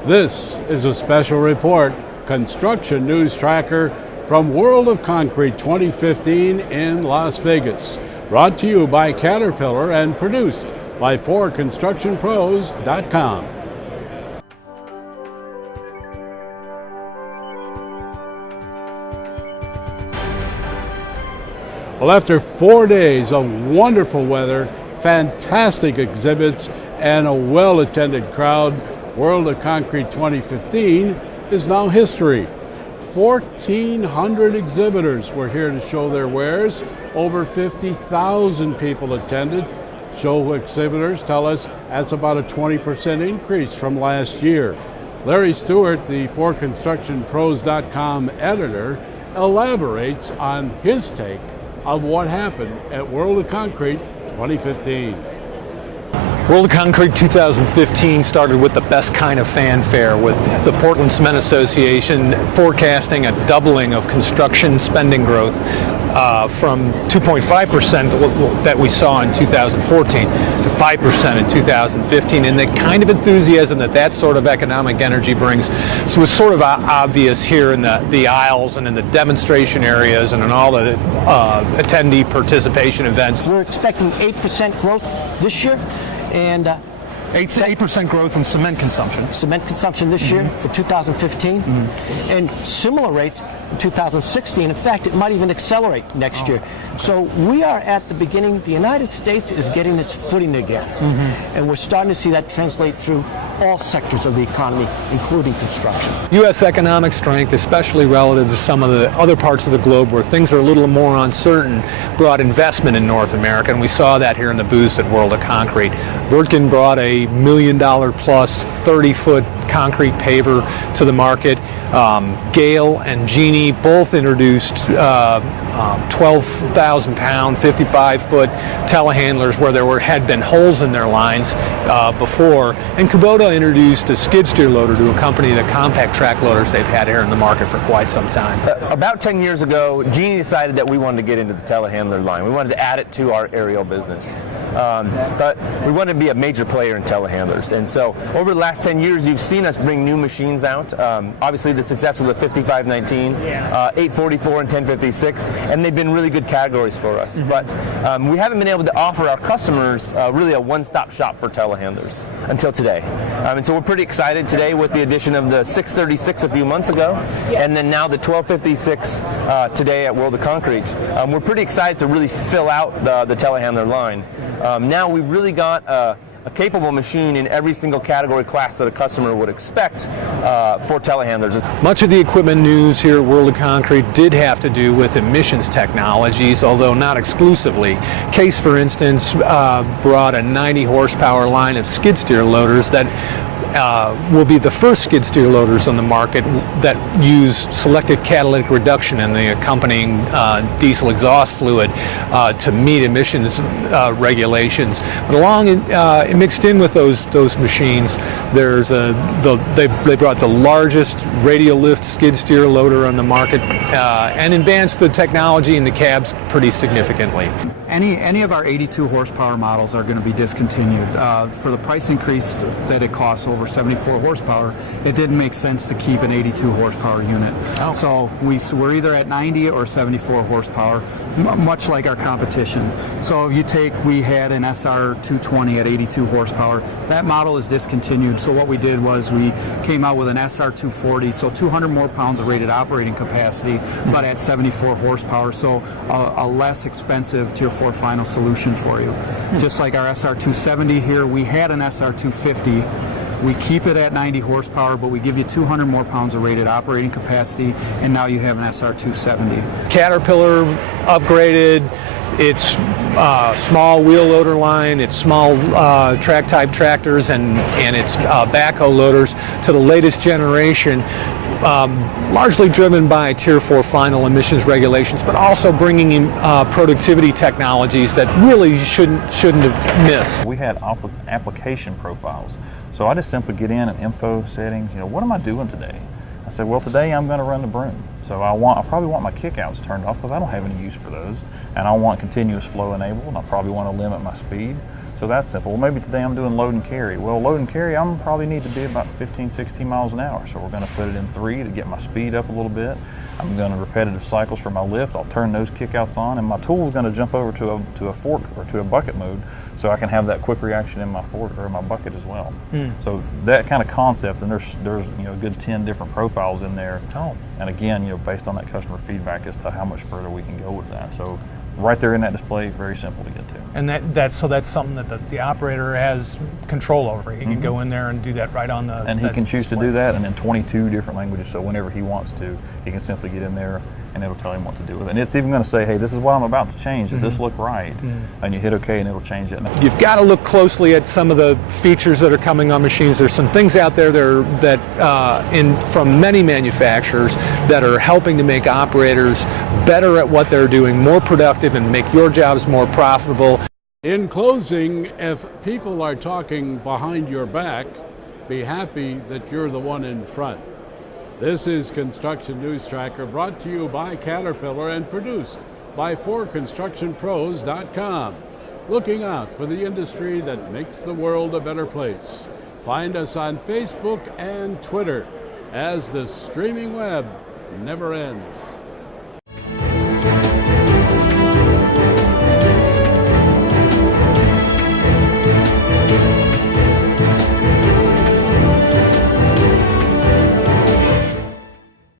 This is a special report, Construction News Tracker from World of Concrete 2015 in Las Vegas. Brought to you by Caterpillar and produced by 4constructionpros.com. Well, after 4 days of wonderful weather, fantastic exhibits, and a well-attended crowd, World of Concrete 2015 is now history. 1,400 exhibitors were here to show their wares. Over 50,000 people attended. Show exhibitors tell us that's about a 20% increase from last year. Larry Stewart, the 4constructionpros.com editor, elaborates on his take of what happened at World of Concrete 2015. World of Concrete 2015 started with the best kind of fanfare, with the Portland Cement Association forecasting a doubling of construction spending growth from 2.5% that we saw in 2014 to 5% in 2015, and the kind of enthusiasm that sort of economic energy brings. So it's sort of obvious here in the aisles and in the demonstration areas and in all the attendee participation events. We're expecting 8% growth this year, and 8% growth in cement consumption. Cement consumption this year for 2015, and similar rates in 2016. In fact, it might even accelerate next year. So we are at the beginning. The United States is getting its footing again, and we're starting to see that translate through all sectors of the economy, including construction. U.S. economic strength, especially relative to some of the other parts of the globe where things are a little more uncertain, brought investment in North America, and we saw that here in the booths at World of Concrete. Wirtgen brought a $1 million plus 30-foot concrete paver to the market. Gale and Genie both introduced 12,000 pound, 55-foot telehandlers where there had been holes in their lines before. And Kubota introduced a skid steer loader to accompany the compact track loaders they've had here in the market for quite some time. About 10 years ago, Genie decided that we wanted to get into the telehandler line. We wanted to add it to our aerial business. But we wanted to be a major player in telehandlers. And so over the last 10 years, you've seen us bring new machines out. Obviously, the success of the 5519, 844, and 1056, and they've been really good categories for us. But we haven't been able to offer our customers really a one-stop shop for telehandlers until today. And so we're pretty excited today with the addition of the 636 a few months ago, and then now the 1256 today at World of Concrete. We're pretty excited to really fill out the telehandler line. Now we've really got a capable machine in every single category class that a customer would expect for telehandlers. Much of the equipment news here at World of Concrete did have to do with emissions technologies, although not exclusively. Case, for instance, brought a 90 horsepower line of skid steer loaders that will be the first skid steer loaders on the market that use selective catalytic reduction in the accompanying diesel exhaust fluid to meet emissions regulations. But mixed in with those machines, there's they brought the largest radial lift skid steer loader on the market and advanced the technology in the cabs pretty significantly. Any of our 82 horsepower models are going to be discontinued. For the price increase that it costs over 74 horsepower, it didn't make sense to keep an 82 horsepower unit. Oh. So we're either at 90 or 74 horsepower, much like our competition. So if you we had an SR 220 at 82 horsepower. That model is discontinued. So what we did was we came out with an SR 240, so 200 more pounds of rated operating capacity, but at 74 horsepower. So a less expensive Tier 4 final solution for you. Just like our SR 270 here, we had an SR 250. We keep it at 90 horsepower, but we give you 200 more pounds of rated operating capacity, and now you have an SR 270. Caterpillar upgraded its small wheel loader line, its small track type tractors, and its backhoe loaders to the latest generation. Largely driven by Tier 4 final emissions regulations, but also bringing in productivity technologies that really shouldn't have missed. We had application profiles. So I just simply get in and info settings, what am I doing today? I said, well, today I'm going to run the broom. So I probably want my kickouts turned off because I don't have any use for those. And I want continuous flow enabled, and I probably want to limit my speed. So that's simple. Well, maybe today I'm doing load and carry. Well, load and carry, I'm probably need to be about 15, 16 miles an hour. So we're going to put it in 3 to get my speed up a little bit. I'm going to repetitive cycles for my lift. I'll turn those kickouts on, and my tool is going to jump over to a fork or to a bucket mode, so I can have that quick reaction in my fork or my bucket as well. So that kind of concept, and there's a good 10 different profiles in there. Oh. And again, based on that customer feedback as to how much further we can go with that. So right there in that display, very simple to get to. And that's something that the operator has control over. He can go in there and do that right on the. And he can choose to do that, and in 22 different languages. So whenever he wants to, he can simply get in there, and it'll tell him what to do with it. And it's even going to say, hey, this is what I'm about to change. Does this look right? And you hit OK, and it'll change it. You've got to look closely at some of the features that are coming on machines. There's some things out there from many manufacturers that are helping to make operators better at what they're doing, more productive, and make your jobs more profitable. In closing, if people are talking behind your back, be happy that you're the one in front. This is Construction News Tracker, brought to you by Caterpillar and produced by 4constructionpros.com. Looking out for the industry that makes the world a better place. Find us on Facebook and Twitter, as the streaming web never ends.